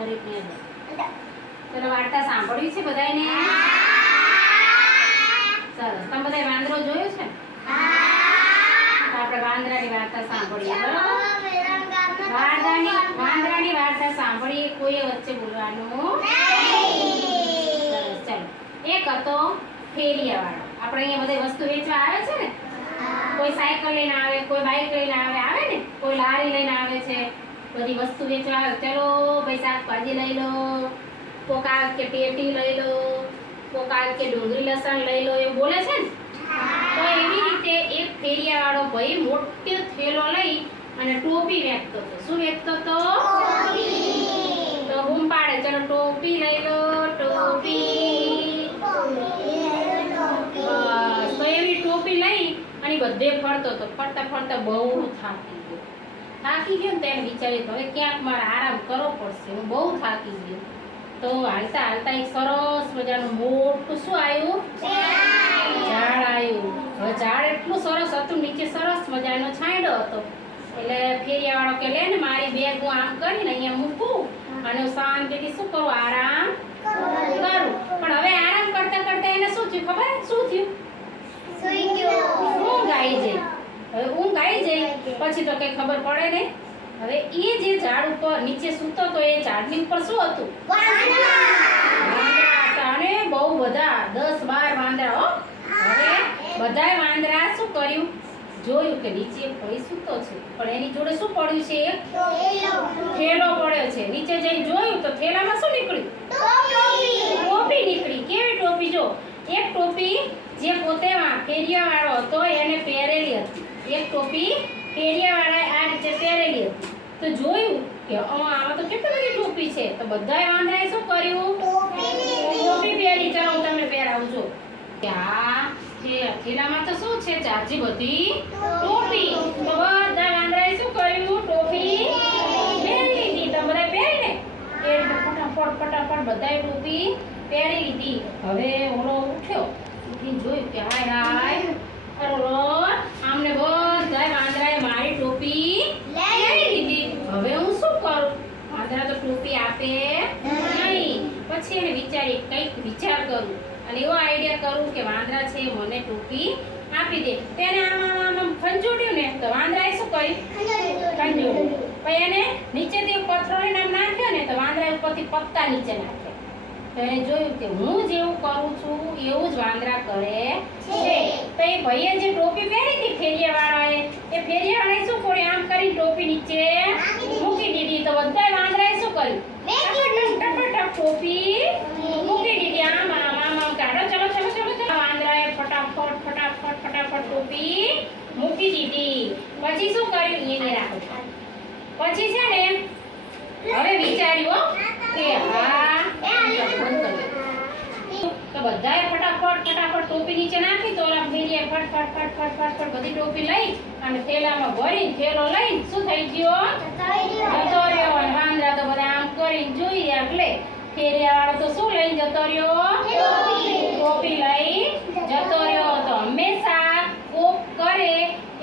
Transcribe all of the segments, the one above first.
ચલો વાર્તા સાંભળવી છે બધાને? સરસ. તમે બધાએ વાંદરો જોયો છે? તો આપણે વાંદરાની વાર્તા સાંભળીએ. બરાબર? વાંદરાની વાર્તા સાંભળીએ. કોઈએ વચ્ચે બોલવાનું સરસ. ચલો. એક હતો ફેરિયાવાળો. આપણે અહીંયા બધી વસ્તુ વેચવા આવે છે ને, કોઈ સાયકલ લઈને આવે, કોઈ બાઈક લઈને આવે ને, કોઈ લારી લઈને આવે છે, બધી વસ્તુ વેચવા આવે. ચલો ભાઈ શાકભાજી લઈ લો, કોક આવે કે પેટી લઈ લો, કોક આવે કે ડુંગળી લસણ લઈ લો, એવું બોલે છે ને. તો એવી રીતે એક ફેરિયાવાળો ભાઈ મોટો થેલો લઈ અને ટોપી વેચતો હતો. શું વેચતો હતો? તો બૂમ પાડે, ચલો ટોપી લઈ લો, ટોપી. બસ. તો એવી ટોપી લઈ અને બધે ફરતો હતો. ફરતા ફરતા બહુ થાકી ગયો ને તેને વિચાર્યું હવે ક્યાંક મારે આરામ કરવો પડશે, હું બહુ થાકી ગયો. તો હાલતા હાલતા એક સરસ મજાનું મોટું શું આવ્યું? ઝાડ આવ્યું. હવે ઝાડ એટલું સરસ હતું, નીચે સરસ મજાનો છાંયડો હતો. એટલે ફેરિયાવાળો કે લે ને મારી બેગ હું આમ કરીને અહીંયા મૂકું અને શાંતિથી શું કરું? આરામ કરું. પણ હવે આરામ કરતા કરતા એને શું થયું ખબર? શું થયું? ઊંઘ આવી જાય. હવે ઊંઘ આવી જાય પછી તો કઈ ખબર પડે નહીં. હવે એ જે ઝાડ ઉપર નીચે સૂતો તો એ ઝાડની ઉપર શું હતું? વાંદરા હતા. અને બહુ બધા 10-12 વાંદરા. હો હવે બધાય વાંદરા શું કર્યું? જોયું કે નીચે એક ભાઈ સૂતો છે, પણ એની જોડે શું પડ્યું છે? એક થેલો પડ્યો છે. નીચે જઈને જોયું તો થેલામાં શું નીકળ્યું? ટોપી નીકળી. કેવી ટોપી? જો એક ટોપી જે પોતે ફેરિયાવાળો હતો એને પહેરેલી હતી. એક ટોપી ફેરિયાવાળાએ આ રીતે પહેરેલી હતી. તો જોયું કે આમાં તો કેટલી બધી ટોપી છે. તો બધાય વાંદરાએ શું કર્યું? ટોપી પહેરી. ચાલો હું તમને પહેરાવું છું. આ થેલામાં તો શું છે? જાજી બધી ટોપી. તો બધા વાંદરાએ શું કર્યું? ટોપી પહેરી લીધી. તો બધા પહેરીને એ ફટાફટ ફટાફટ બધાએ ટોપી પહેરી લીધી. હવે ઓલો ઉઠ્યો, ઉઠીને જોયું કે હાય હાય અરે આમને બધાય વાંદરાએ મારી ટોપી પહેરી લીધી. હવે હું શું કરું? વાંદરા તો ટોપી આપે નહીં. પછી એને વિચારી કંઈક વિચાર કરું અને એવો આઈડિયા કરું કે વાંદરા છે મને ટોપી આપી દે. તેને આમ ખંજોડ્યું ને તો વાંદરાએ શું કર્યું? ખંજોડ્યું. પછી એને નીચેથી પથ્થરો નામ નાખ્યો ને તો વાંદરા ઉપરથી પત્તા નીચે નાખ્યા. તો એને જોયું કે હું જેવું કરું છું એવું જ વાંદરા કરે છે. તો એ ભાઈએ જે ટોપી પહેરી હતી ફેરિયાવાળાએ, એ ફેરિયાવાળાએ શું કર્યું? આમ કરી ટોપી નીચે મૂકી દીધી. તો બધાય વાંદરાએ શું કર્યું? ટોપી મૂકી દીધી. આમ આમ આમ આમ કાઢો. ચલો ચલો ચલો ચલો. વાંદરાએ ફટાફટ ફટાફટ ફટાફટ ટોપી મૂકી દીધી. પછી શું કર્યું? એને રાખો. પછી છે ને હવે વિચાર્યું કે હા તો બધાએ ફટાફટ ફટાફટ ટોપી નીચે નાખી. તો ઓલા ફેરિયાએ ફટ ફટ ફટ ફટ ફટ ફટ બધી ટોપી લઈ અને થેલામાં ભરીને થેલો લઈને શું થઈ ગયો? જતો રહ્યો. અને વાંદરા તો બધા આમ કરીને જોઈ રહ્યા. એટલે ફેરિયાવાળો તો શું લઈને જતો રહ્યો? ટોપી લઈ જતો રહ્યો. તો હંમેશા કોક કરે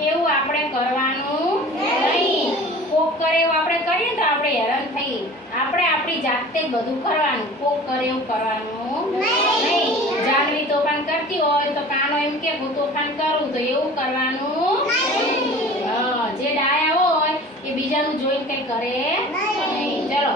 એવું આપણે કરવાનું નહીં. કોક કરે એવું આપણે કરીએ તો આપણે હેરાન થઈએ. આપણે આપણી જાતે જ બધું કરવાનું. કોક કરે એવું કરવાનું નહીં. જાનવી તોફાન કરતી હોય તો કાનો એમ કે હું તોફાન કરું તો એવું કરવાનું. જે ડાયા હોય એ બીજાનું જોઈને કઈ કરે નહીં. ચલો